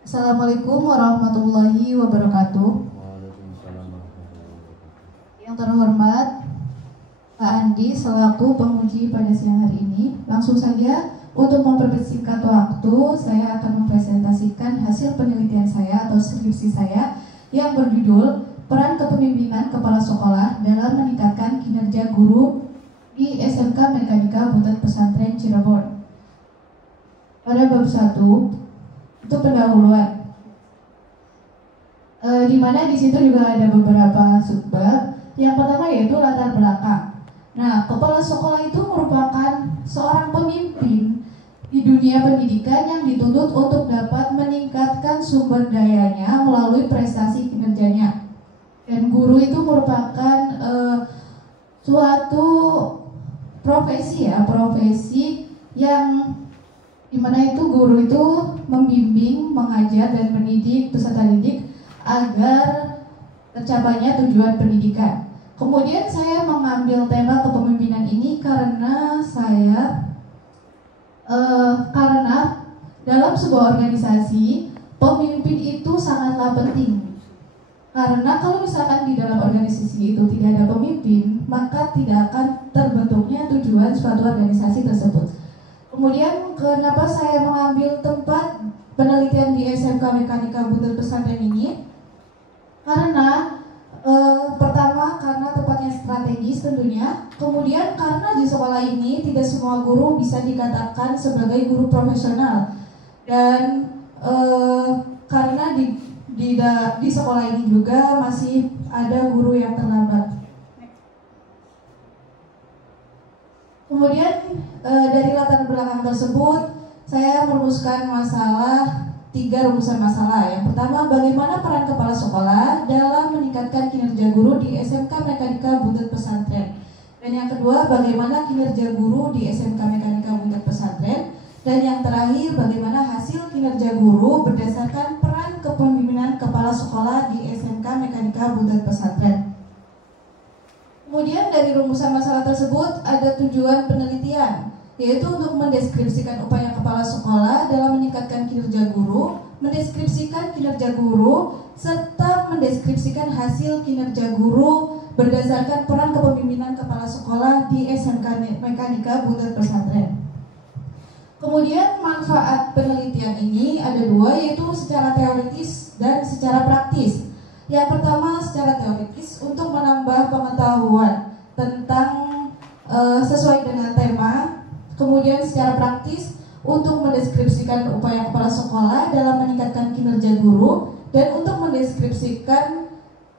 Assalamualaikum warahmatullahi wabarakatuh. Yang terhormat Pak Andi selaku penguji pada siang hari ini, langsung saja untuk mempersingkat waktu, saya akan mempresentasikan hasil penelitian saya atau skripsi saya yang berjudul Peran Kepemimpinan Kepala Sekolah dalam Meningkatkan Kinerja Guru di SMK Mekanika Butet Pesantren Cirebon. Pada bab 1 itu pendahuluan, di mana di situ juga ada beberapa subbab. Yang pertama yaitu latar belakang. Nah, kepala sekolah itu merupakan seorang pemimpin di dunia pendidikan yang dituntut untuk dapat meningkatkan sumber dayanya melalui prestasi kinerjanya. Dan guru itu merupakan suatu profesi yang dimana itu guru itu membimbing, mengajar, dan mendidik peserta didik agar tercapainya tujuan pendidikan. Kemudian saya mengambil tema kepemimpinan ini karena dalam sebuah organisasi pemimpin itu sangatlah penting. Karena kalau misalkan di dalam organisasi itu tidak ada pemimpin, maka tidak akan terbentuknya tujuan suatu organisasi tersebut. Kemudian kenapa saya mengambil tempat penelitian di SMK Mekanika Butet Pesantren ini? Karena pertama karena tempatnya strategis tentunya. Kemudian karena di sekolah ini tidak semua guru bisa dikatakan sebagai guru profesional. Dan karena di sekolah ini juga masih ada guru yang terlambat. Kemudian dari latar belakang tersebut saya merumuskan tiga rumusan masalah. Yang pertama, bagaimana peran kepala sekolah dalam meningkatkan kinerja guru di SMK Mekanika Butet Pesantren. Dan yang kedua, bagaimana kinerja guru di SMK Mekanika Butet Pesantren. Dan yang terakhir, bagaimana hasil kinerja guru berdasarkan peran kepemimpinan kepala sekolah di SMK Mekanika Butet Pesantren. Kemudian dari rumusan masalah tersebut ada tujuan penelitian, yaitu untuk mendeskripsikan upaya kepala sekolah dalam meningkatkan kinerja guru, mendeskripsikan kinerja guru, serta mendeskripsikan hasil kinerja guru berdasarkan peran kepemimpinan kepala sekolah di SMK Mekanika Butet Pesantren. Kemudian manfaat penelitian ini ada dua, yaitu secara teoritis dan secara praktis. Yang pertama secara teoritis untuk menambah pengetahuan tentang sesuai dengan tema. Kemudian secara praktis untuk mendeskripsikan upaya kepala sekolah dalam meningkatkan kinerja guru dan untuk mendeskripsikan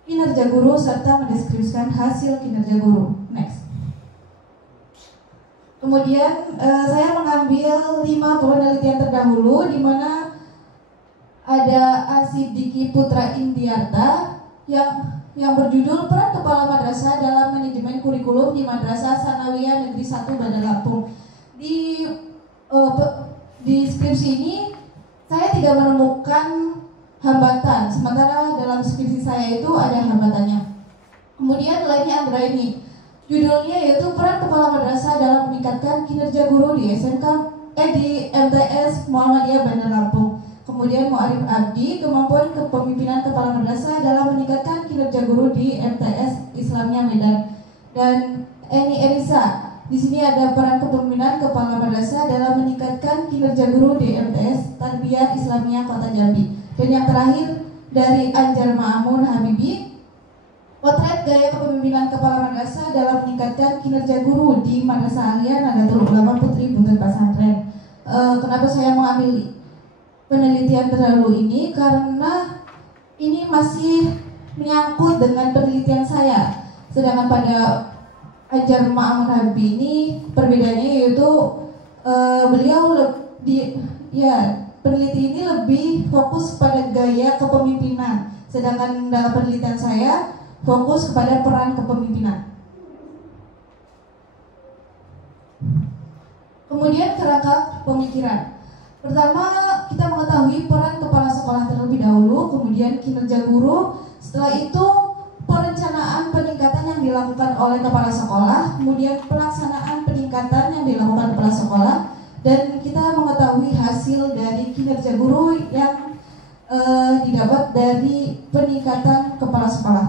kinerja guru serta mendeskripsikan hasil kinerja guru. Next. Kemudian saya mengambil 5 penelitian terdahulu, di mana ada Asidiki Putra Indiarta yang berjudul Peran Kepala Madrasah dalam Manajemen Kurikulum di Madrasah Sanawiyah Negeri 1 Bandar Lampung. Di skripsi ini saya tidak menemukan hambatan, sementara dalam skripsi saya itu ada hambatannya. Kemudian lainnya antara ini, judulnya yaitu Peran Kepala Madrasah dalam Meningkatkan Kinerja Guru di di MTS Muhammadiyah Bandar Lampung. Kemudian Mu'arif Abdi, kemampuan kepemimpinan kepala madrasah dalam meningkatkan kinerja guru di MTS Islamiyah Medan. Dan Eni Elisa, di sini ada peran kepemimpinan kepala madrasah dalam meningkatkan kinerja guru di MTS Tarbiyah Islamiyah Kota Jambi. Dan yang terakhir dari Anjar Ma'amun Habibi, potret gaya kepemimpinan kepala madrasah dalam meningkatkan kinerja guru di Madrasah Aliyah Nahdlatul Ulama Putri Butet Pesantren. Kenapa saya mengambil penelitian terdahulu ini? Karena ini masih menyangkut dengan penelitian saya. Sedangkan pada Anjar Ma'amun Habibi ini perbedaannya yaitu beliau peneliti ini lebih fokus pada gaya kepemimpinan. Sedangkan dalam penelitian saya fokus kepada peran kepemimpinan. Kemudian kerangka pemikiran. Pertama, kita mengetahui peran kepala sekolah terlebih dahulu, kemudian kinerja guru. Setelah itu, perencanaan peningkatan yang dilakukan oleh kepala sekolah, kemudian pelaksanaan peningkatan yang dilakukan kepala sekolah, dan kita mengetahui hasil dari kinerja guru yang didapat dari peningkatan kepala sekolah.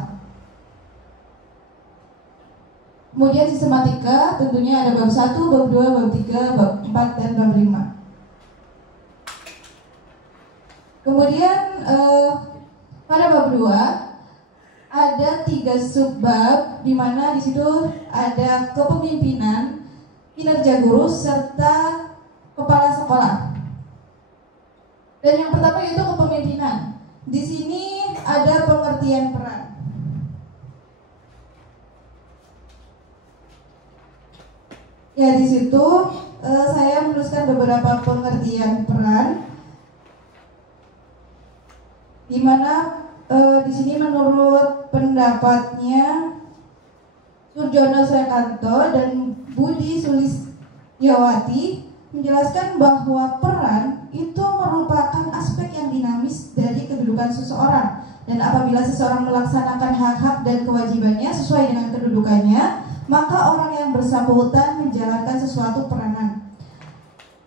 Kemudian sistematika tentunya ada bab 1, bab 2, bab 3, bab 4, dan bab 5. Kemudian pada bab 2 ada 3 subbab, di mana di situ ada kepemimpinan, kinerja guru, serta kepala sekolah. Dan yang pertama yaitu kepemimpinan. Di sini ada pengertian peran. Ya, di situ saya menuliskan beberapa pengertian peran, di mana di sini menurut pendapatnya Surjono Srekanto dan Budi Sulistyawati menjelaskan bahwa peran itu merupakan aspek yang dinamis dari kedudukan seseorang, dan apabila seseorang melaksanakan hak-hak dan kewajibannya sesuai dengan kedudukannya, maka orang yang bersangkutan menjalankan sesuatu peranan.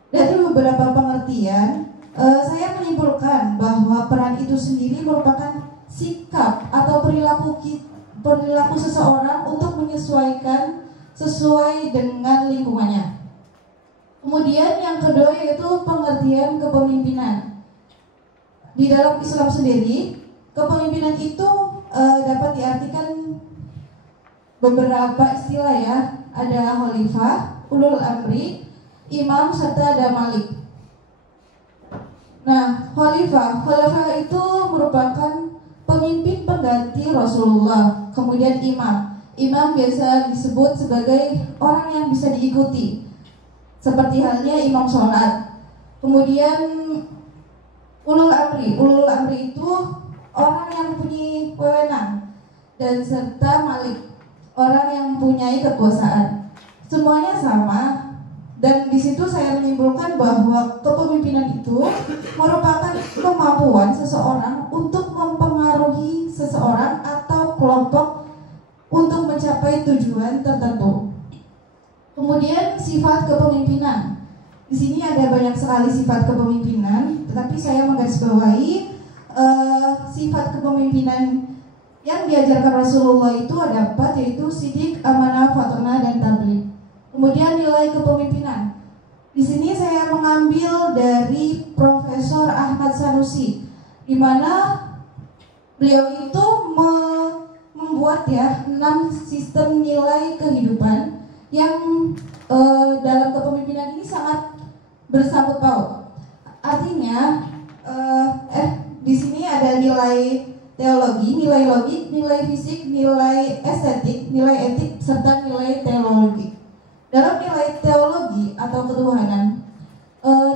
Dari beberapa pengertian, saya menyimpulkan bahwa peran itu sendiri merupakan sikap atau perilaku seseorang untuk menyesuaikan sesuai dengan lingkungannya. Kemudian yang kedua yaitu pengertian kepemimpinan. Di dalam Islam sendiri, kepemimpinan itu dapat diartikan beberapa istilah ya. Ada khalifah, ulul amri, imam, serta ada malik. Nah, khalifah itu merupakan pemimpin pengganti Rasulullah. Kemudian imam biasa disebut sebagai orang yang bisa diikuti, seperti halnya imam sholat. Kemudian ulul amri itu orang yang mempunyai wewenang, dan serta malik, orang yang mempunyai kekuasaan. Semuanya sama, dan di situ saya menyimpulkan bahwa kepemimpinan itu merupakan kemampuan seseorang untuk mempengaruhi seseorang atau kelompok untuk mencapai tujuan tertentu. Kemudian sifat kepemimpinan. Di sini ada banyak sekali sifat kepemimpinan, tetapi saya menggarisbawahi sifat kepemimpinan yang diajarkan Rasulullah itu ada 4, yaitu sidik, amanah, fatona, dan tabligh. Kemudian nilai kepemimpinan. Di sini saya mengambil dari Profesor Ahmad Sanusi, di mana beliau itu membuat ya 6 sistem nilai kehidupan yang dalam kepemimpinan ini sangat bersangkut paut. Artinya di sini ada nilai teologi, nilai logik, nilai fisik, nilai estetik, nilai etik, serta nilai teologi. Dalam nilai teologi atau ketuhanan,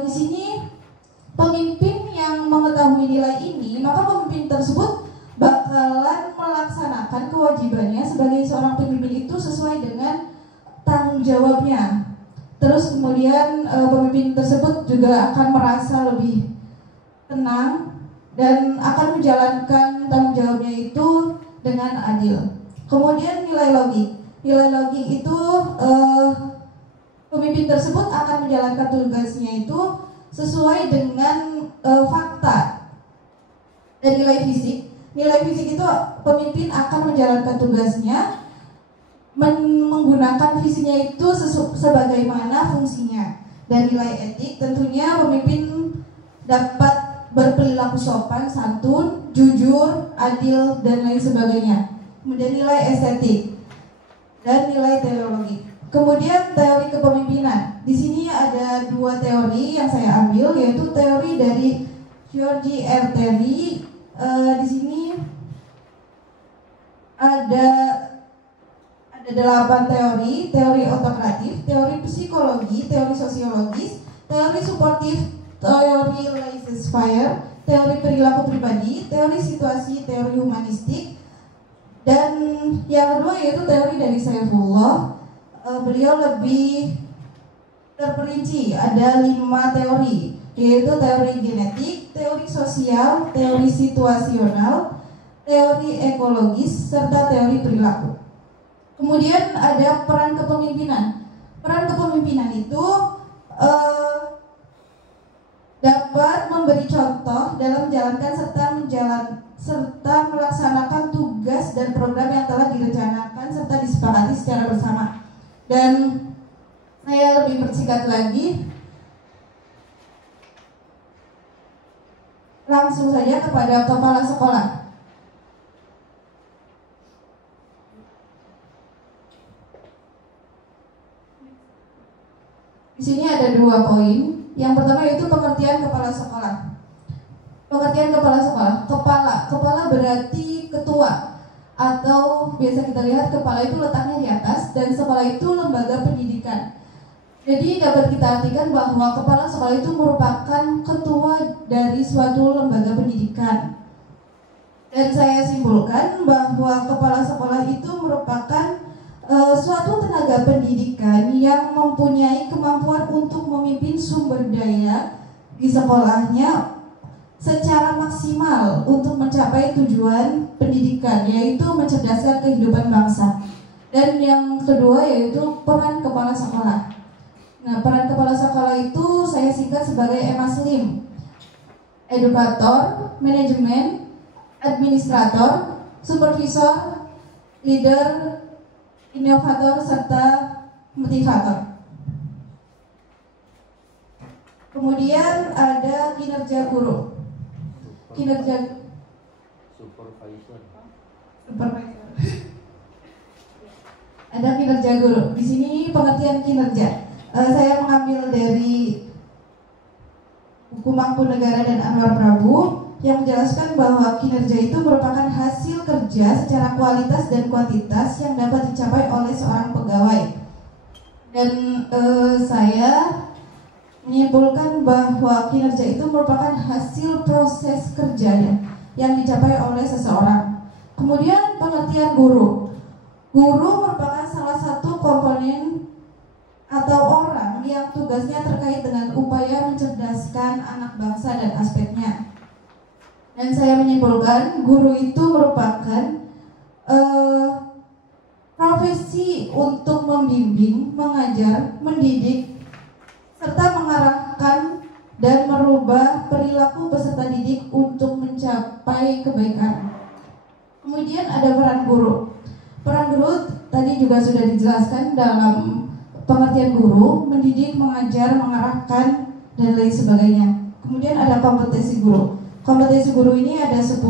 di sini pemimpin yang mengetahui nilai ini, maka pemimpin tersebut bakalan melaksanakan kewajibannya sebagai seorang pemimpin itu sesuai dengan tanggung jawabnya. Terus kemudian pemimpin tersebut juga akan merasa lebih tenang dan akan menjalankan tanggung jawabnya itu dengan adil. Kemudian nilai logik. Nilai logik itu pemimpin tersebut akan menjalankan tugasnya itu sesuai dengan fakta. Dan nilai fisik itu pemimpin akan menjalankan tugasnya menggunakan visinya itu sebagaimana fungsinya. Dan nilai etik tentunya pemimpin dapat berperilaku sopan, santun, jujur, adil, dan lain sebagainya. Kemudian nilai estetik dan nilai teologi. Kemudian teori kepemimpinan. Di sini ada 2 teori yang saya ambil, yaitu teori dari George R. Terry. Di sini ada 8 teori: teori otokratif, teori psikologi, teori sosiologis, teori suportif, teori laissez-faire, teori perilaku pribadi, teori situasi, teori humanistik, dan yang kedua yaitu teori dari Saifullah. Beliau lebih terperinci, ada 5 teori, yaitu teori genetik, teori sosial, teori situasional, teori ekologis, serta teori perilaku. Kemudian ada peran kepemimpinan. Peran kepemimpinan itu menjalankan serta melaksanakan tugas dan program yang telah direncanakan serta disepakati secara bersama. Dan saya lebih persingkat lagi, langsung saja kepada kepala sekolah. Di sini ada 2 poin. Yang pertama yaitu pengertian kepala sekolah. Pengertian kepala sekolah. Kepala berarti ketua, atau biasa kita lihat kepala itu letaknya di atas dan sekolah itu lembaga pendidikan. Jadi dapat kita artikan bahwa kepala sekolah itu merupakan ketua dari suatu lembaga pendidikan. Dan saya simpulkan bahwa kepala sekolah itu merupakan suatu tenaga pendidikan yang mempunyai kemampuan untuk memimpin sumber daya di sekolahnya secara maksimal untuk mencapai tujuan pendidikan, yaitu mencerdaskan kehidupan bangsa. Dan yang kedua yaitu peran kepala sekolah. Nah, peran kepala sekolah itu saya singkat sebagai EMASLIM: edukator, manajemen, administrator, supervisor, leader, inovator, serta motivator. Kemudian ada kinerja guru. Kinerja supervisor. Ada kinerja guru. Di sini pengertian kinerja. Saya mengambil dari buku Mangkunegara dan Anwar Prabu yang menjelaskan bahwa kinerja itu merupakan hasil kerja secara kualitas dan kuantitas yang dapat dicapai oleh seorang pegawai. Dan saya menyimpulkan bahwa kinerja itu merupakan hasil proses kerja yang dicapai oleh seseorang. Kemudian pengertian guru. Guru merupakan salah satu komponen atau orang yang tugasnya terkait dengan upaya mencerdaskan anak bangsa dan aspeknya. Dan saya menyimpulkan guru itu merupakan profesi untuk membimbing, mengajar, mendidik, serta mengarahkan dan merubah perilaku peserta didik untuk mencapai kebaikan. Kemudian ada peran guru. Peran guru tadi juga sudah dijelaskan dalam pengertian guru: mendidik, mengajar, mengarahkan, dan lain sebagainya. Kemudian ada kompetensi guru. Kompetensi guru ini ada 10.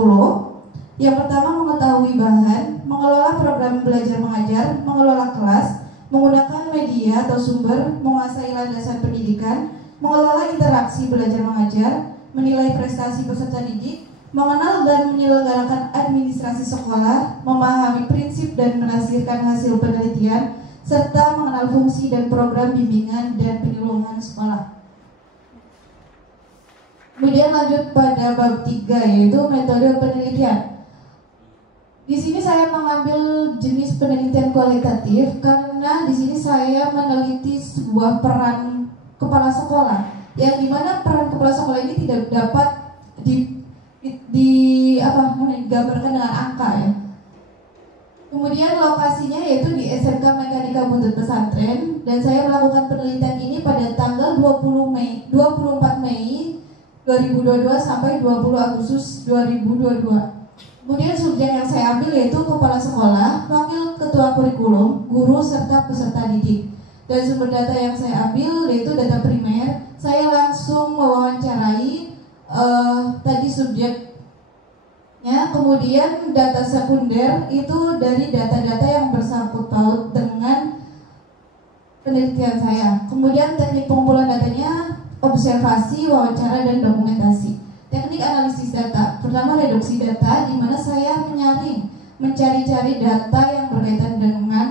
Yang pertama, mengetahui bahan, mengelola program belajar mengajar, mengelola kelas, menggunakan media atau sumber, menguasai landasan pendidikan, mengelola interaksi belajar mengajar, menilai prestasi peserta didik, mengenal dan menyelenggarakan administrasi sekolah, memahami prinsip dan menafsirkan hasil penelitian, serta mengenal fungsi dan program bimbingan dan penyuluhan sekolah. Kemudian lanjut pada bab 3, yaitu metode penelitian. Di sini saya mengambil jenis penelitian kualitatif karena di sini saya meneliti sebuah peran kepala sekolah, yang dimana peran kepala sekolah ini tidak dapat digambarkan dengan angka ya. Kemudian lokasinya yaitu di SMK Mekanika Buntut Pesantren, dan saya melakukan penelitian ini pada tanggal 24 Mei 2022 sampai 20 Agustus 2022. Kemudian subjek yang saya ambil yaitu kepala sekolah, wakil ketua kurikulum, guru, serta peserta didik. Dan sumber data yang saya ambil yaitu data primer. Saya langsung mewawancarai tadi subjeknya. Kemudian data sekunder itu dari data-data yang bersangkut paut dengan penelitian saya. Kemudian teknik pengumpulan datanya observasi, wawancara, dan dokumentasi. Teknik analisis data. Pertama, reduksi data, di mana saya menyaring, mencari-cari data yang berkaitan dengan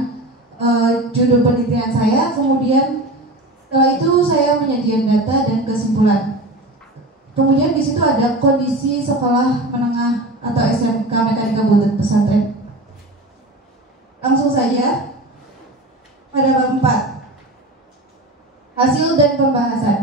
judul penelitian saya. Kemudian setelah itu saya menyajikan data dan kesimpulan. Kemudian di situ ada kondisi sekolah menengah atau SMK Mekanika Buntut Pesantren. Langsung saja pada bab 4. Hasil dan pembahasan.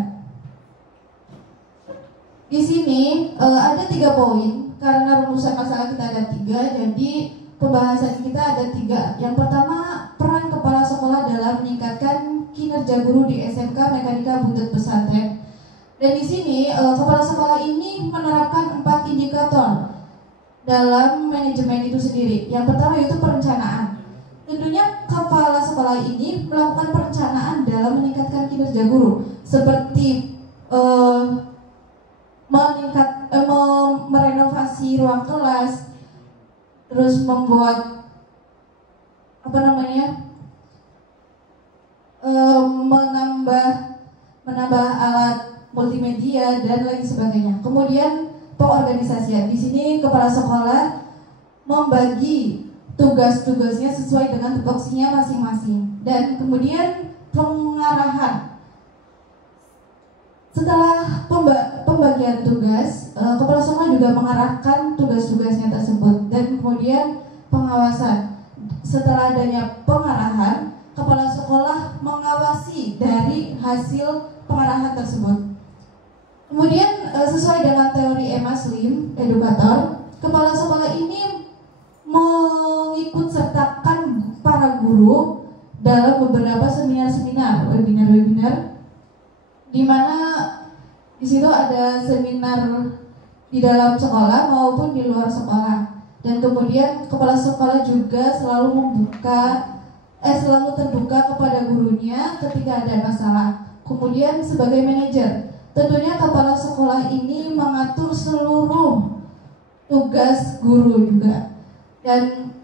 Di sini ada 3 poin karena rumusan masalah kita ada 3, jadi pembahasan kita ada 3. Yang pertama, peran kepala sekolah dalam meningkatkan kinerja guru di SMK Mekanika Buntut Pesantren. Dan di sini kepala sekolah ini menerapkan 4 indikator dalam manajemen itu sendiri. Yang pertama yaitu perencanaan. Tentunya kepala sekolah ini melakukan perencanaan dalam meningkatkan kinerja guru, seperti merenovasi ruang kelas, terus membuat menambah alat multimedia dan lain sebagainya. Kemudian pengorganisasian. Di sini kepala sekolah membagi tugas-tugasnya sesuai dengan tupoksinya masing-masing. Dan kemudian pengarahan. Setelah pembagian tugas, kepala sekolah juga mengarahkan tugas-tugasnya tersebut. Dan kemudian pengawasan. Setelah adanya pengarahan, kepala sekolah mengawasi dari hasil pengarahan tersebut. Kemudian sesuai dengan teori Emma Slim, edukator, kepala sekolah ini mengikut sertakan para guru dalam beberapa seminar-seminar, webinar-webinar, di mana di situ ada seminar di dalam sekolah maupun di luar sekolah. Dan kemudian kepala sekolah juga selalu terbuka kepada gurunya ketika ada masalah. Kemudian sebagai manajer, tentunya kepala sekolah ini mengatur seluruh tugas guru juga. Dan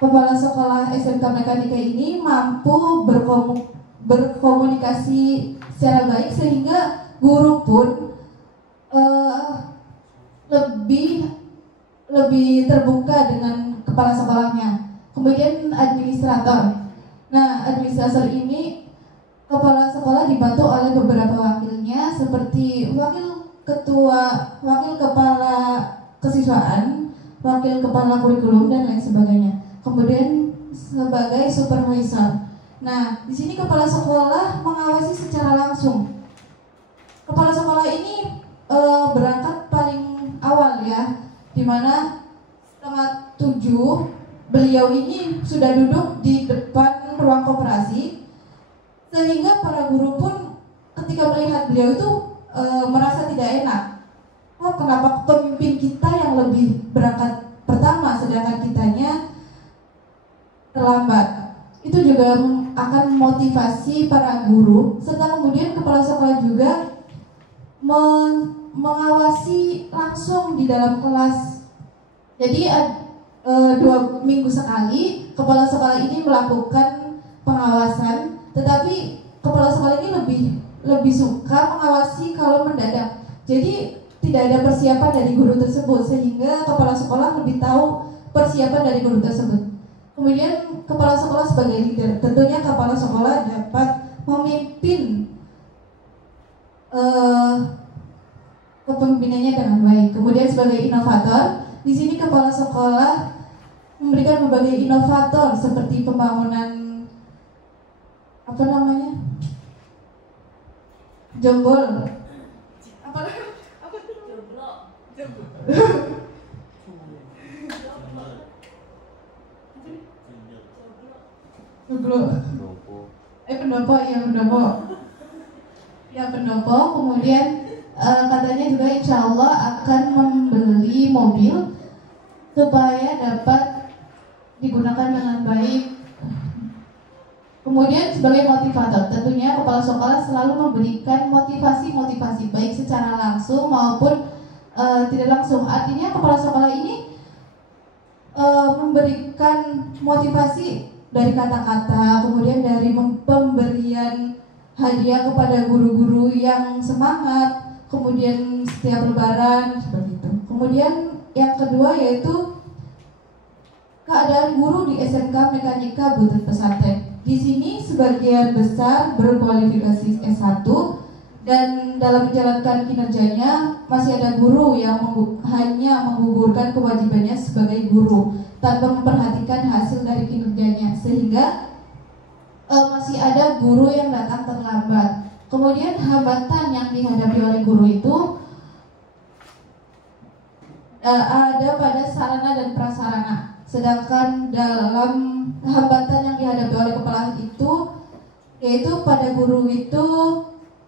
kepala sekolah SMK Mekanika ini mampu berkomunikasi secara baik sehingga guru pun lebih terbuka dengan kepala sekolahnya. Kemudian administrator. Nah, administrator ini kepala sekolah dibantu oleh beberapa wakilnya seperti wakil kepala kesiswaan, wakil kepala kurikulum dan lain sebagainya. Kemudian sebagai supervisor. Nah, di sini kepala sekolah mengawasi secara langsung. Kepala sekolah ini berangkat paling awal ya, di mana setengah 7 beliau ini sudah duduk di depan ruang koperasi, sehingga para guru pun ketika melihat beliau itu merasa tidak enak. Oh, kenapa pemimpin kita yang lebih berangkat pertama sedangkan kitanya terlambat? Itu juga akan memotivasi para guru, serta kemudian kepala sekolah juga mengawasi langsung di dalam kelas. Jadi 2 minggu sekali kepala sekolah ini melakukan pengawasan, tetapi kepala sekolah ini lebih suka mengawasi kalau mendadak. Jadi tidak ada persiapan dari guru tersebut, sehingga kepala sekolah lebih tahu persiapan dari guru tersebut. Kemudian kepala sekolah sebagai leader, tentunya kepala sekolah dapat memimpin kepemimpinannya dengan baik. Kemudian sebagai inovator, di sini kepala sekolah memberikan berbagai inovator seperti pembangunan jembol, pendopo. Kemudian katanya juga insya Allah akan membeli mobil supaya dapat digunakan dengan baik. Kemudian sebagai motivator, tentunya kepala sekolah selalu memberikan motivasi baik secara langsung maupun tidak langsung. Artinya kepala sekolah ini memberikan motivasi dari kata-kata, kemudian dari pemberian hadiah kepada guru-guru yang semangat, kemudian setiap lebaran seperti itu. Kemudian yang kedua yaitu keadaan guru di SMK Mekanika Butut Pesantren. Di sini sebagian besar berkualifikasi S1 dan dalam menjalankan kinerjanya masih ada guru yang hanya menggugurkan kewajibannya sebagai guru tanpa memperhatikan hasil dari kinerjanya, sehingga masih ada guru yang datang terlambat. Kemudian hambatan yang dihadapi oleh guru itu ada pada sarana dan prasarana. Sedangkan dalam hambatan yang dihadapi oleh kepala itu, yaitu pada guru itu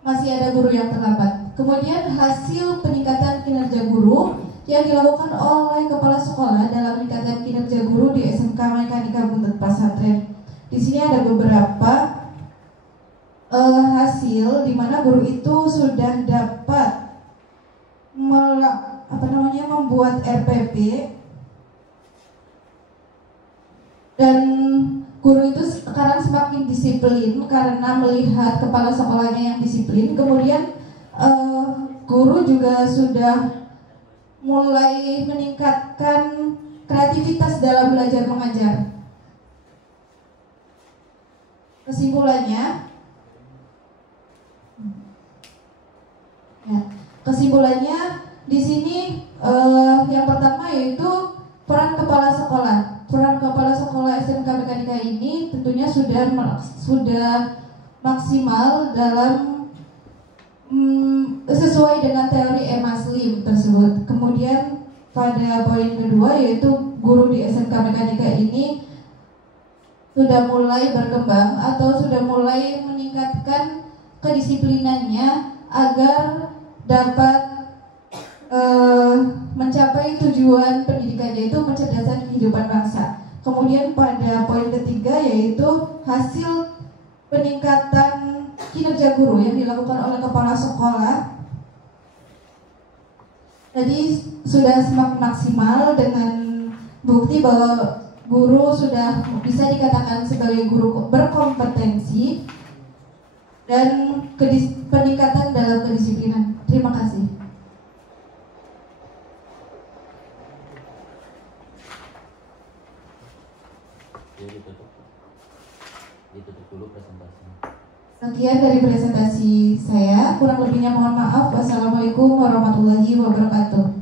masih ada guru yang terlambat. Kemudian hasil peningkatan kinerja guru yang dilakukan oleh kepala sekolah dalam meningkatkan kinerja guru di SMK Mekanika Buntut Pasantren. Di sini ada beberapa hasil di mana guru itu sudah dapat membuat RPP, dan guru itu sekarang semakin disiplin karena melihat kepala sekolahnya yang disiplin. Kemudian guru juga sudah mulai meningkatkan kreativitas dalam belajar mengajar. Kesimpulannya di sini yang pertama yaitu peran kepala sekolah. Peran kepala sekolah SMK Mekanika ini tentunya sudah maksimal dalam sesuai dengan teori Emma Slim tersebut. Kemudian pada poin kedua yaitu guru di SMK Mekanika ini sudah mulai berkembang atau sudah mulai meningkatkan kedisiplinannya agar dapat mencapai tujuan pendidikan, yaitu mencerdaskan kehidupan bangsa. Kemudian pada poin ketiga yaitu hasil peningkatan kinerja guru yang dilakukan oleh kepala sekolah tadi sudah semakin maksimal, dengan bukti bahwa guru sudah bisa dikatakan sebagai guru berkompetensi dan peningkatan dalam kedisiplinan. Terima kasih. Ditutup dulu presentasinya. Sekian dari presentasi saya. Kurang lebihnya mohon maaf. Wassalamualaikum warahmatullahi wabarakatuh.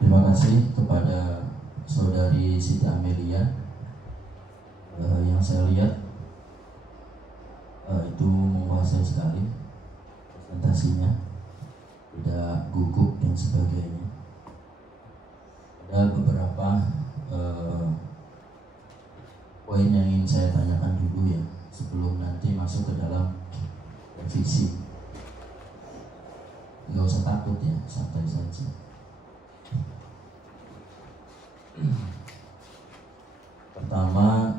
Terima kasih kepada saudari Siti Amelia. Yang saya lihat itu menguasai sekali presentasinya, tidak gugup dan sebagainya. Ada beberapa poin yang ingin saya tanyakan dulu ya, sebelum nanti masuk ke dalam revisi. Nggak usah takut ya, santai saja. Pertama,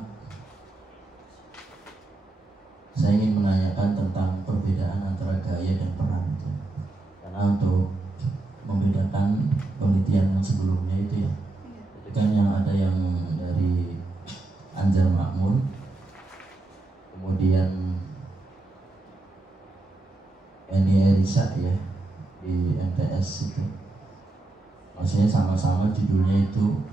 saya ingin menanyakan tentang perbedaan antara gaya dan peran itu. Karena untuk membedakan penelitian yang sebelumnya itu ya, itu kan yang ada yang dari Anjar Makmur, kemudian Eni Elisa ya di MTS itu. Maksudnya sama-sama judulnya itu.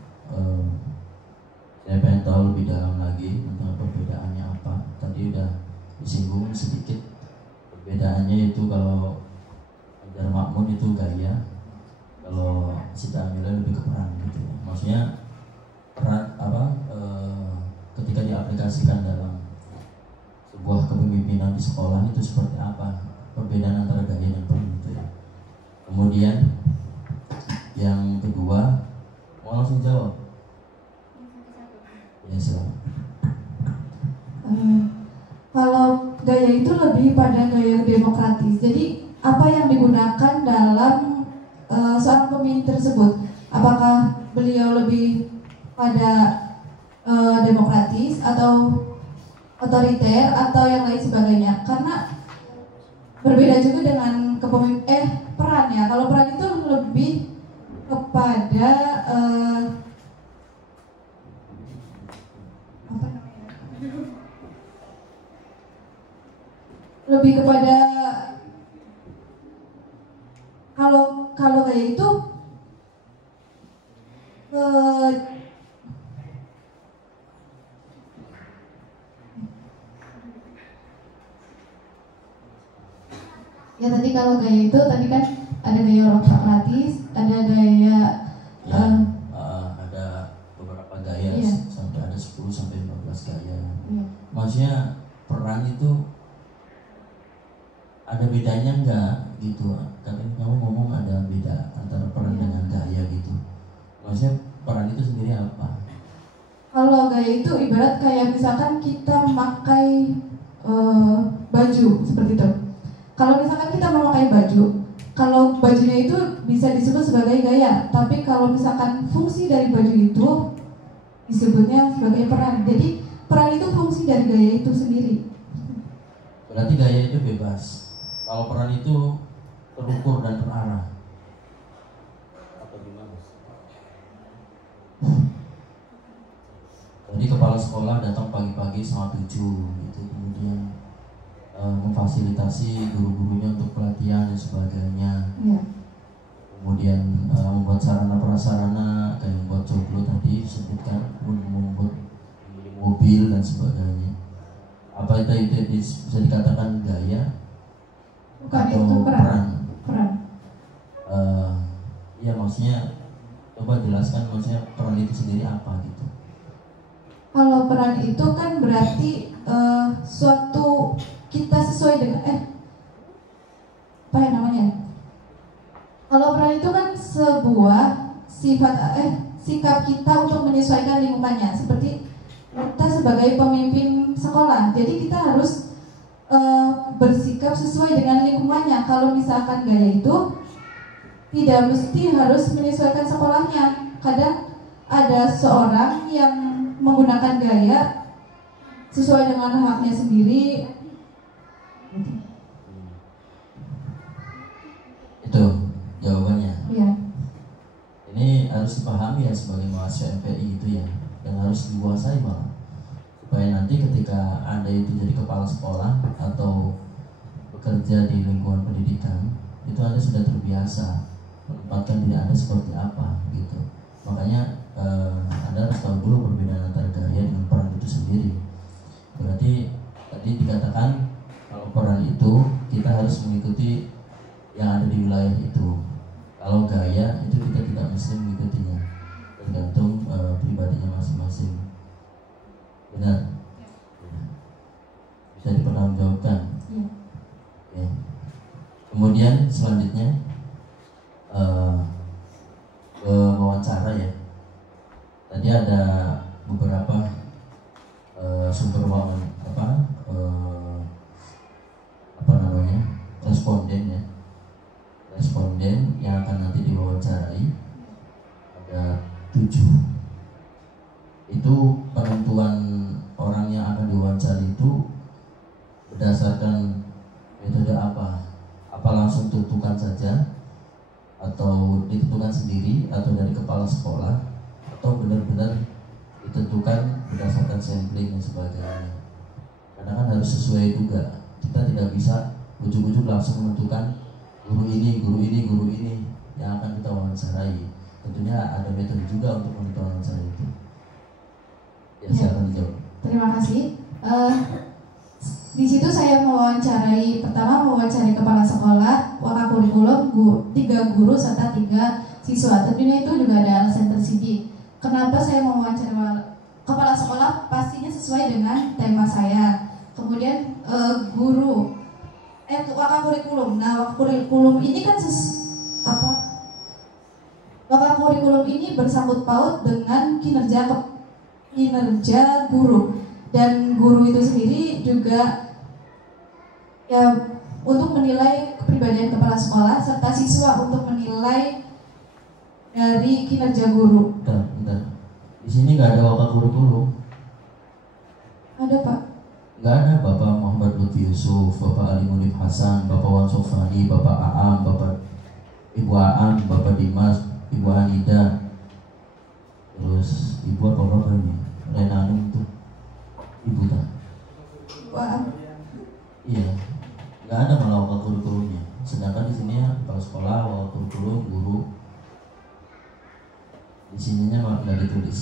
Saya pengen tahu lebih dalam lagi tentang perbedaannya apa. Tadi udah disinggung sedikit. Perbedaannya itu kalau Anjar Makmun itu gaya, kalau Sita Amila lebih ke peran gitu. Maksudnya peran apa? Ketika diaplikasikan dalam sebuah kepemimpinan di sekolah itu seperti apa? Perbedaan antara gaya dan peran itu ya. Kemudian yang kedua, mau langsung jawab? Ya, kalau gaya itu lebih pada gaya demokratis. Jadi apa yang digunakan dalam seorang pemimpin tersebut? Apakah beliau lebih pada demokratis atau otoriter atau yang lain sebagainya? Karena berbeda juga dengan peran ya. Kalau peran itu lebih kepada lebih kepada kalau kayak itu Ya tadi kalau gaya itu tadi kan ada gaya pragmatis, ada gaya Ya, ada beberapa gaya, iya. sampai ada 10 sampai 15 gaya. Iya. Maksudnya peran itu ada bedanya enggak gitu? Karena kamu ngomong ada beda antara peran Iya. dengan gaya gitu. Maksudnya peran itu sendiri apa? Kalau gaya itu ibarat kayak misalkan kita memakai baju seperti itu. Kalau misalkan kita memakai baju, kalau bajunya itu bisa disebut sebagai gaya, tapi kalau misalkan fungsi dari baju itu disebutnya sebagai peran. Jadi peran itu fungsi dari gaya itu sendiri. Berarti gaya itu bebas. Kalau peran itu terukur dan terarah. Apa gimana? Jadi kepala sekolah datang pagi-pagi setengah 7 gitu, kemudian memfasilitasi guru-gurunya untuk pelatihan dan sebagainya. Ya. Kemudian membuat sarana prasarana kayak membuat coklo tadi disebutkan, membuat mobil dan sebagainya. Apa itu bisa dikatakan gaya? Bukan, atau itu peran. Ya maksudnya coba jelaskan maksudnya peran itu sendiri apa gitu. Kalau peran itu kan berarti suatu kita sesuai dengan apa ya namanya? Kalau peran itu kan sebuah sikap kita untuk menyesuaikan lingkungannya. Seperti kita sebagai pemimpin sekolah, jadi kita harus bersikap sesuai dengan lingkungannya. Kalau misalkan gaya itu tidak mesti harus menyesuaikan sekolahnya. Kadang ada seorang yang menggunakan gaya sesuai dengan haknya sendiri. Itu jawabannya. Iya. Ini harus dipahami ya sebagai mahasiswa MPI gitu ya, dan harus dikuasai malah, supaya nanti ketika Anda itu jadi kepala sekolah atau bekerja di lingkungan pendidikan, itu Anda sudah terbiasa menempatkan diri Anda seperti apa gitu. Makanya Anda harus tahu dulu perbedaan antara gaya dengan peran itu sendiri. Berarti tadi dikatakan kalau peran itu kita harus mengikuti yang ada di wilayah itu. Kalau gaya itu kita tidak mesti mengikutinya, tergantung pribadinya masing-masing. Benar? Bisa dipertanggungjawabkan. Ya. Kemudian selanjutnya wawancara ya. Tadi ada beberapa sumber responden yang akan nanti diwawancarai ada 7. Itu penentuan orang yang akan diwawancarai itu berdasarkan metode apa? Apa langsung tutukan saja, atau ditentukan sendiri, atau dari kepala sekolah, atau benar-benar ditentukan berdasarkan sampling dan sebagainya. Karena kan harus sesuai juga. Kita tidak bisa ujuk-ujuk langsung menentukan guru ini yang akan kita wawancarai. Tentunya ada metode juga untuk menentukan wawancara itu. Ya, silakan dijawab. Terima kasih. Di situ saya pertama mewawancarai kepala sekolah, wakakurikulum, 3 guru serta 3 siswa. Tentunya itu juga ada alasan tersendiri. Kenapa saya mewawancarai kepala sekolah? Pastinya sesuai dengan tema saya. Kemudian wakakurikulum. Nah, wakakurikulum ini kan wakakurikulum ini bersangkut paut dengan kinerja guru, dan guru itu sendiri juga ya untuk menilai kepribadian kepala sekolah serta siswa untuk menilai dari kinerja guru. Bentar. Di sini nggak ada wakakurikulum. Ada, Pak? Nggak ada. Bapak Muhammad Lutfi Yusuf, Bapak Ali Munif Hasan, Bapak Wan Sofani, Bapak Aam, Bapak Ibu Aam, Bapak Dimas, Ibu Hanida, terus Ibu apa Bapak ini? Renanung itu Ibu tak? Wah. Iya, nggak ada malah wakakurikulumnya. Sedangkan di sini ya kepala sekolah, wakakurikulum, guru. Di sininya malah nggak ditulis.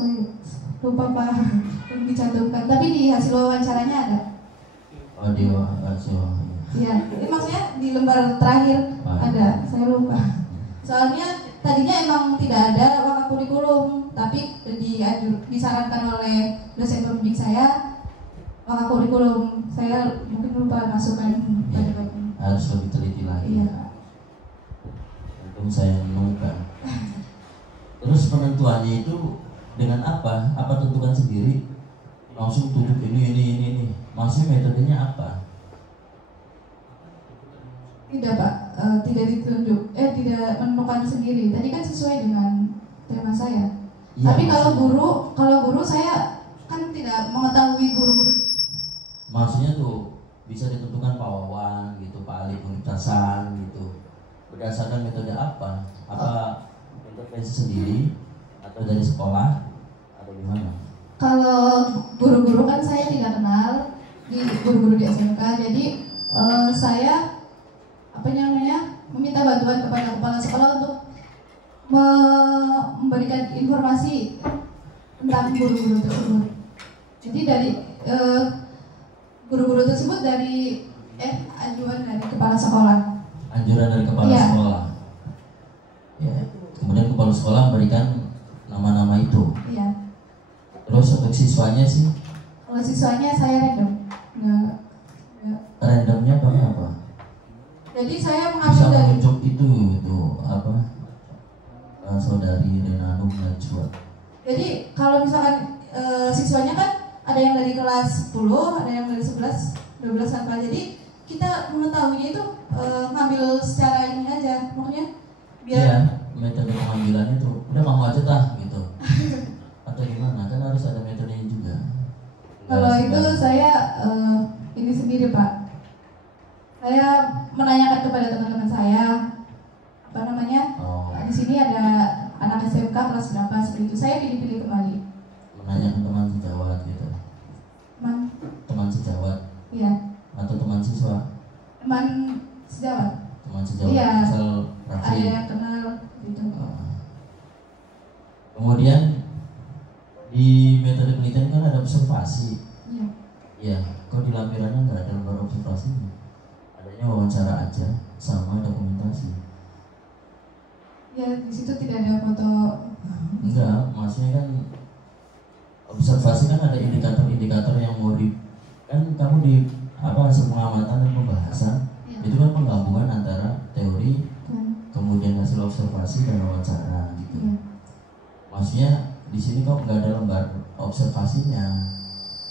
Oh iya. Lupa, Pak, belum dicantumkan. Tapi di hasil wawancaranya ada. Oh, di hasil. Iya, ini maksudnya di lembar terakhir Ah. ada, saya lupa. Soalnya tadinya emang tidak ada waka kurikulum, tapi disarankan oleh dosen pembimbing saya waka kurikulum. Saya mungkin lupa masukkan pada bab ini. Harus lebih teliti lagi. Iya. Untung saya menemukan. Terus penentuannya itu dengan apa? Apa tentukan sendiri? Langsung tutup ini. Maksudnya metodenya apa? Tidak Pak, tidak ditunjuk, tidak menentukan sendiri. Tadi kan sesuai dengan tema saya. Iya, Tapi maksudnya- kalau guru saya kan tidak mengetahui guru-guru. Maksudnya tuh bisa ditentukan Pak Wawan gitu, Pak Ali Pementasan gitu. Berdasarkan metode apa? Apa intervensi sendiri atau dari sekolah atau gimana? Kalau guru-guru kan saya tidak kenal di guru-guru di SMK, jadi saya meminta bantuan kepada kepala sekolah untuk memberikan informasi tentang guru-guru tersebut. Jadi dari guru-guru tersebut dari ajuan dari kepala sekolah. Anjuran dari kepala Iya. sekolah. Ya, kemudian kepala sekolah memberikan nama-nama itu. Iya. Terus untuk siswanya sih Kalau siswanya saya random. Nggak. randomnya apa? Jadi saya Bisa mengambil dari. menunjuk itu apa? Saudari Renanum Najwa. Jadi kalau misalkan siswanya kan ada yang dari kelas 10, ada yang dari 11, 12 apa. Jadi kita mengetahuinya itu ngambil secara ini aja, makanya biar Iya, metode pengambilannya tuh udah mau aja tah gitu. Atau gimana? Kan harus ada metodenya juga. kalau Nggak itu sembarang. saya ini sendiri Pak. Saya menanyakan kepada teman-teman saya Oh, di sini ada anak SMK kelas berapa seperti itu. Saya pilih-pilih kembali. menanyakan teman sejawat gitu. Teman, Teman sejawat iya, atau teman siswa. teman sejawat. Teman sejawat Iya. misal Ada Raffi. yang kenal gitu. Kemudian di metode penelitian kan ada observasi. Iya. Iya, kok di lampirannya nggak ada lembar observasinya? Adanya wawancara aja sama dokumentasi. Ya di situ tidak ada foto. Enggak, maksudnya kan observasi kan ada indikator-indikator yang mau di kan kamu di hasil pengamatan dan pembahasan Iya. itu kan penggabungan antara teori Kan. kemudian hasil observasi dan wawancara gitu. Iya. Maksudnya di sini kok nggak ada lembar observasinya,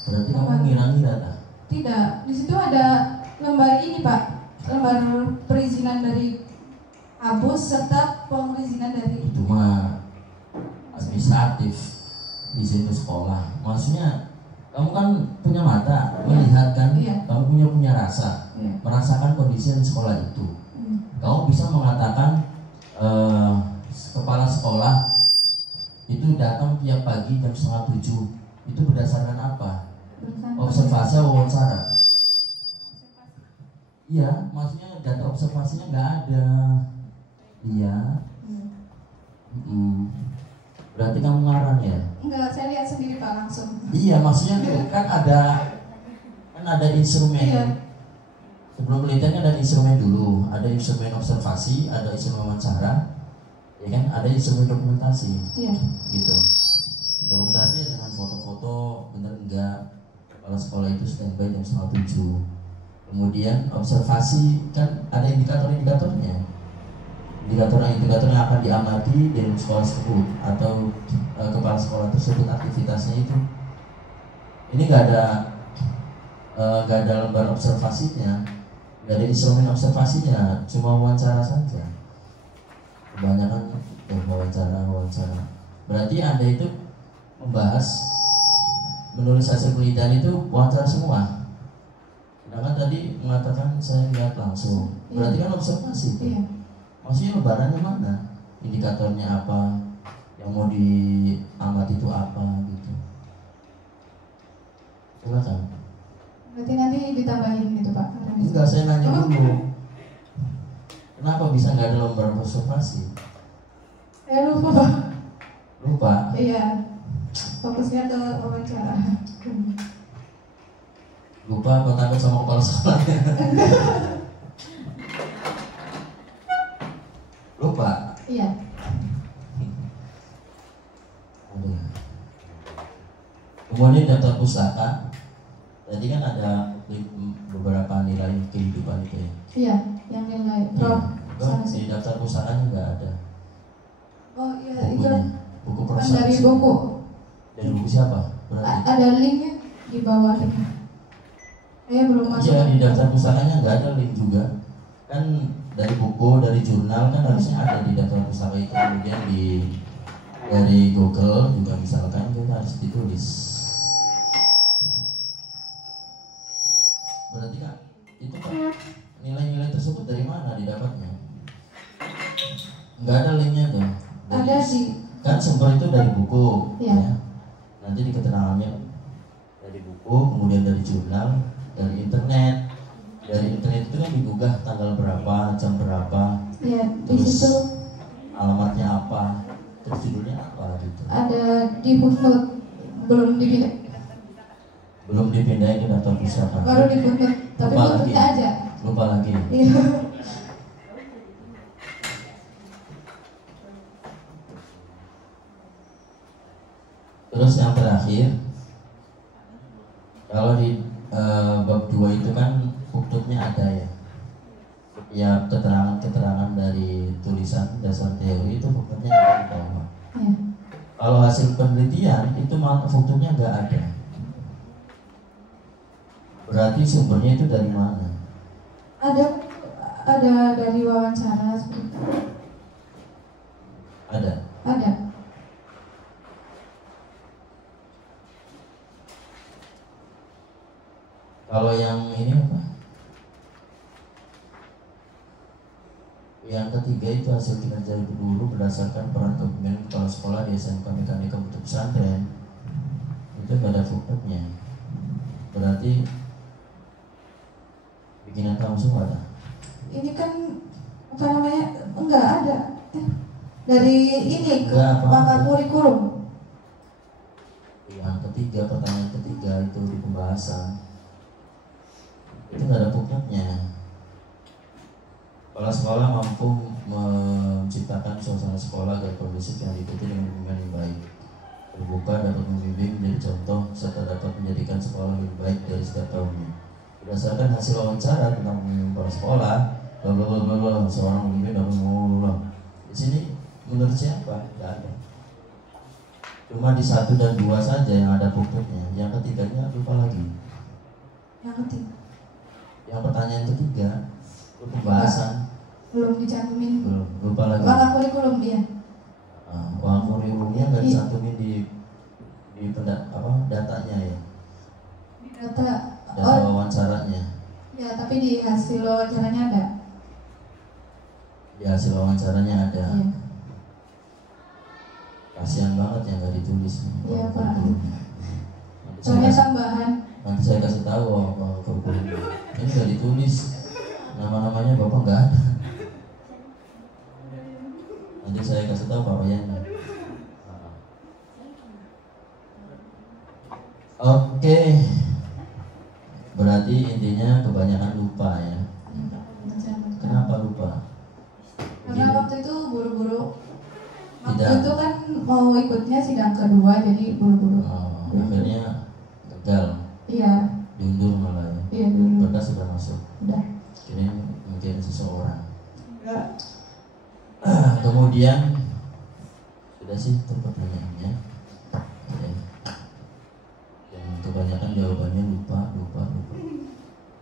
berarti kamu Lembar. ngira-ngira tak? Tidak, di situ ada lembar ini Pak, lembar perizinan dari kampus serta perizinan dari. Itu mah administratif di sini sekolah. Maksudnya kamu kan punya mata melihat kan, Iya. kamu punya rasa, Iya. merasakan kondisi di sekolah itu. Kamu bisa mengatakan kepala sekolah itu datang tiap pagi jam 6:30. Itu berdasarkan apa? Observasi atau wawancara? Iya, maksudnya data observasinya nggak ada. Iya. Berarti kamu ngarang ya? Enggak, saya lihat sendiri Pak langsung. Iya, maksudnya tuh kan ada instrumen. Iya. Sebelum penelitian kan ada instrumen dulu, ada instrumen observasi, ada instrumen wawancara, ya kan? Ada instrumen dokumentasi, Iya. gitu. Dokumentasi dengan foto-foto, bener enggak? Kepala sekolah itu standby jam 6:30. Kemudian observasi kan ada indikator-indikatornya. Indikator yang akan diamati dari sekolah tersebut atau kepala sekolah tersebut aktivitasnya itu. Ini nggak ada lembar observasinya, nggak ada instrumen observasinya, cuma wawancara saja. Kebanyakan wawancara. Berarti Anda itu membahas, menulis hasil penelitian itu wawancara semua. Sedangkan tadi mengatakan saya lihat langsung, berarti kan observasi. Iya. Maksudnya lebarannya mana? Indikatornya apa? Yang mau diamati itu apa gitu? Silakan. Berarti nanti ditambahin gitu Pak. Enggak, saya nanya dulu. Kenapa bisa nggak ada lembar observasi? Saya lupa Pak. Lupa. Iya. Fokusnya ke wawancara. Lupa apa takut sama kepala sekolahnya? Kemudian daftar pustaka. Tadi kan ada beberapa nilai kehidupan itu ya. Iya, yang nilai roh. Di daftar pustakanya nggak ada. Oh iya, Bukunya. itu Buku kan proses. dari buku. Dari buku siapa? Berarti. Ada linknya di bawah ini. Saya belum masuk. Iya, di daftar pustakanya nggak ada link juga. Kan dari buku, dari jurnal kan harusnya ada di daftar pustaka itu. Kemudian dari Google juga misalkan kita harus ditulis. Berarti kan itu kan nilai-nilai tersebut dari mana didapatnya? Nggak ada linknya tuh. Ada sih. Kan sumber itu dari buku, Ya. ya. Nanti di keterangannya dari buku, kemudian dari jurnal, dari internet. Dari internet itu kan digugah tanggal berapa, jam berapa, Iya, di terus situ alamatnya apa, terus judulnya apa gitu. ada di footnote, belum dipindah. Belum dipindahin ke daftar pustaka. Baru di footnote, tapi Lupa footnote-nya lagi. aja. Lupa lagi. Iya. Terus yang terakhir, kalau di bab 2 itu kan footnote-nya ada ya. Ya keterangan-keterangan dari tulisan dasar teori itu footnote-nya ada di bawah. Iya. Kalau hasil penelitian itu malah footnote-nya nggak ada. Berarti sumbernya itu dari mana? Ada dari wawancara seperti itu. Ada. Ada. Kalau yang ini apa? Yang ketiga itu hasil kinerja ibu guru berdasarkan peran kepemimpinan kepala sekolah di SMK Mekanika Putu Pesantren. Itu nggak ada footnote-nya. Berarti bikinan kamu semua ada? Ini kan apa namanya? Enggak ada. Dari ini Enggak, apa-apa. pakar kurikulum. Yang ketiga, pertanyaan ketiga itu di pembahasan. Itu nggak ada footnote-nya. Kepala sekolah mampu menciptakan suasana sekolah agar kondusif yang diikuti dengan bimbingan yang baik. Terbuka dapat membimbing menjadi contoh serta dapat menjadikan sekolah lebih baik dari setiap tahunnya. Berdasarkan hasil wawancara tentang pembimbing kepala sekolah, bla bla bla bla, seorang pembimbing dapat mengulang. Di sini menurut siapa? Tidak ada. Cuma di 1 dan 2 saja yang ada footnote-nya. Yang ketiganya lupa lagi. Yang ketiga Yang pertanyaan ketiga pembahasan belum dicantumin. belum, lupa lagi. Pakar kurikulum dia. Uang kurikulumnya nggak dicantumin di datanya ya, Data. data wawancaranya. Ya, tapi di hasil wawancaranya ada. Di hasil wawancaranya ada. Iya. Kasihan banget yang nggak ditulis. Iya, uang Pak. kurikulumnya. Soalnya tambahan. Nanti saya kasih tahu uang kurikulumnya. Ini nggak ditulis, nama-namanya bapak nggak ada. Nanti saya kasih tahu Pak Wayan. Oke. Berarti intinya kebanyakan lupa ya. Kenapa lupa? Karena waktu itu buru-buru. Waktu Tidak. itu kan mau ikutnya sidang kedua, jadi buru-buru. Akhirnya gagal, Iya, diundur malah ya. iya dulu. Berkas sudah masuk. Udah. Ini mungkin seseorang. Enggak. Kemudian sudah sih itu pertanyaannya. Ya. Dan kebanyakan jawabannya lupa.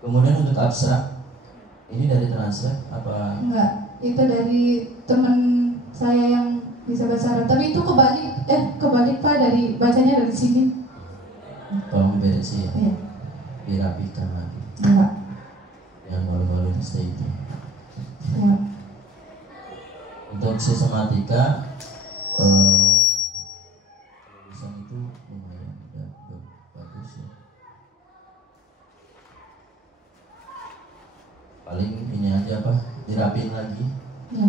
Kemudian untuk abstrak ini dari translate apa? Enggak. Itu dari teman saya yang bisa bahasa Arab. Tapi itu kebalik Pak, dari bacanya dari sini. Tolong beresin ya. Iya. Dirapikan lagi. Enggak. Yang malu-malu itu. Iya. Untuk sistematika tulisan itu lumayan udah bagus ya. Paling ini aja apa, dirapin lagi. Iya.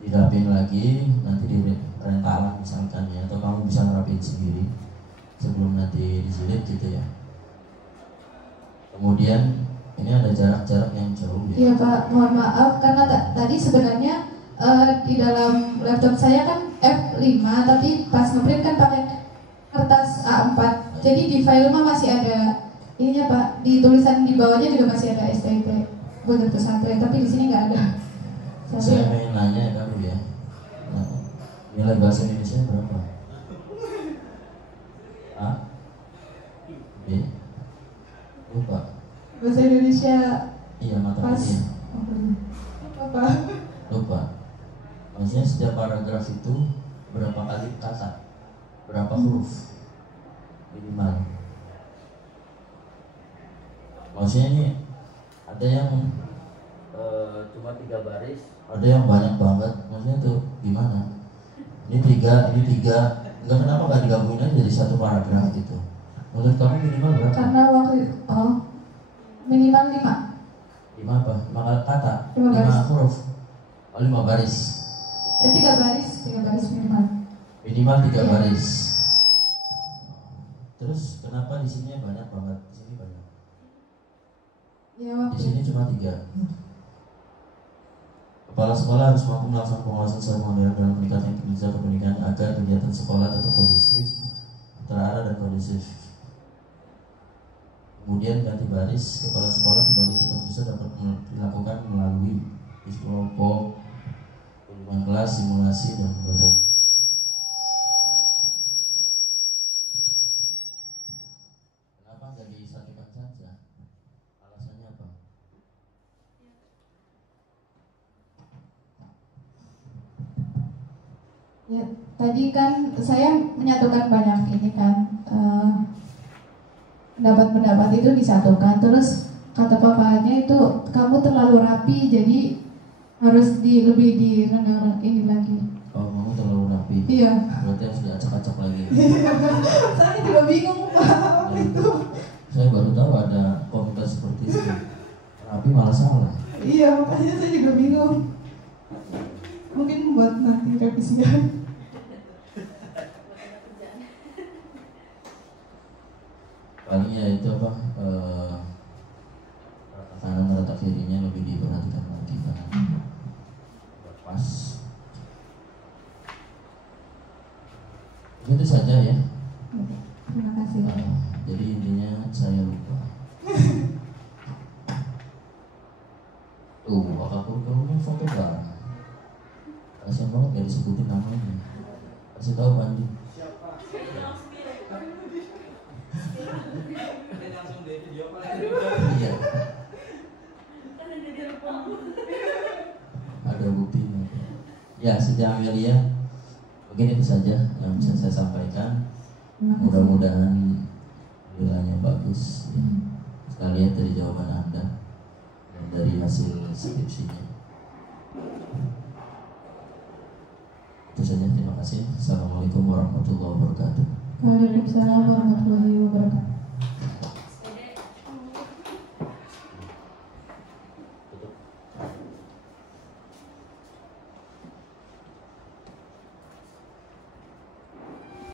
Dirapin lagi, nanti di rentalan misalkan ya, atau kamu bisa ngerapin sendiri sebelum nanti dijilid gitu ya. Kemudian ini ada jarak-jarak yang jauh ya. Iya Pak, mohon maaf karena tadi sebenarnya di dalam laptop saya kan F5, tapi pas ngeprint kan pakai kertas A4. Jadi di file mah masih ada ininya Pak, di tulisan di bawahnya juga masih ada STT Pondok Pesantren, tapi di sini nggak ada. Saya pengen nanya kamu ya, nah, nilai bahasa Indonesia berapa? A? B? Lupa. Bahasa Indonesia Iya, mata pas kuliah. apa? Lupa. Maksudnya setiap paragraf itu berapa kali kata, berapa huruf minimal. Maksudnya ini ada yang cuma 3 baris, ada yang banyak banget. Maksudnya tuh gimana? Ini tiga, enggak, kenapa nggak digabungin aja jadi satu paragraf gitu? Menurut kamu minimal berapa? Karena waktu minimal 5. 5 apa? 5 kata? 5 baris. 5 huruf? Oh, 5 baris. 3 baris minimal. Minimal 3 Iya. baris. Terus kenapa di sini banyak banget? Di sini banyak. Ya Di waktu sini cuma 3. Kepala sekolah harus mampu melaksanakan pengawasan secara mandiri dalam meningkatkan kinerja kependidikan agar kegiatan sekolah tetap kondusif, terarah dan kondusif. Kemudian ganti baris, kepala sekolah sebagai supervisor dapat dilakukan melalui kelompok, kunjungan kelas, simulasi dan sebagainya. Kenapa nggak disatukan saja? Alasannya apa? ya, tadi kan saya menyatukan banyak ini kan pendapat-pendapat itu disatukan, terus kata papanya itu kamu terlalu rapi jadi harus lebih direndah ini lagi. Oh, kamu terlalu rapi. Iya. Berarti harus diacak-acak lagi. Saya juga bingung Pak itu. Saya baru tahu ada komentar seperti itu. Rapi malah salah. Iya, makanya saya juga bingung. Mungkin buat nanti revisian. Paling ya itu apa? Rata kanan rata kirinya lebih diperhatikan lagi kan. Pas. Itu saja ya. Terima kasih. Jadi intinya saya lupa. Tuh, kakakku kamu foto bareng. Kasian banget gak disebutin namanya. Kasih tahu Pandi. Iya. Ada buktinya. Ya, Siti Amelia, mungkin itu saja yang bisa saya sampaikan. Mudah-mudahan nilainya bagus. Ya. Kita lihat dari jawaban Anda dan dari hasil skripsinya. Itu saja, terima kasih. Assalamualaikum warahmatullahi wabarakatuh. Waalaikumsalam warahmatullahi wabarakatuh.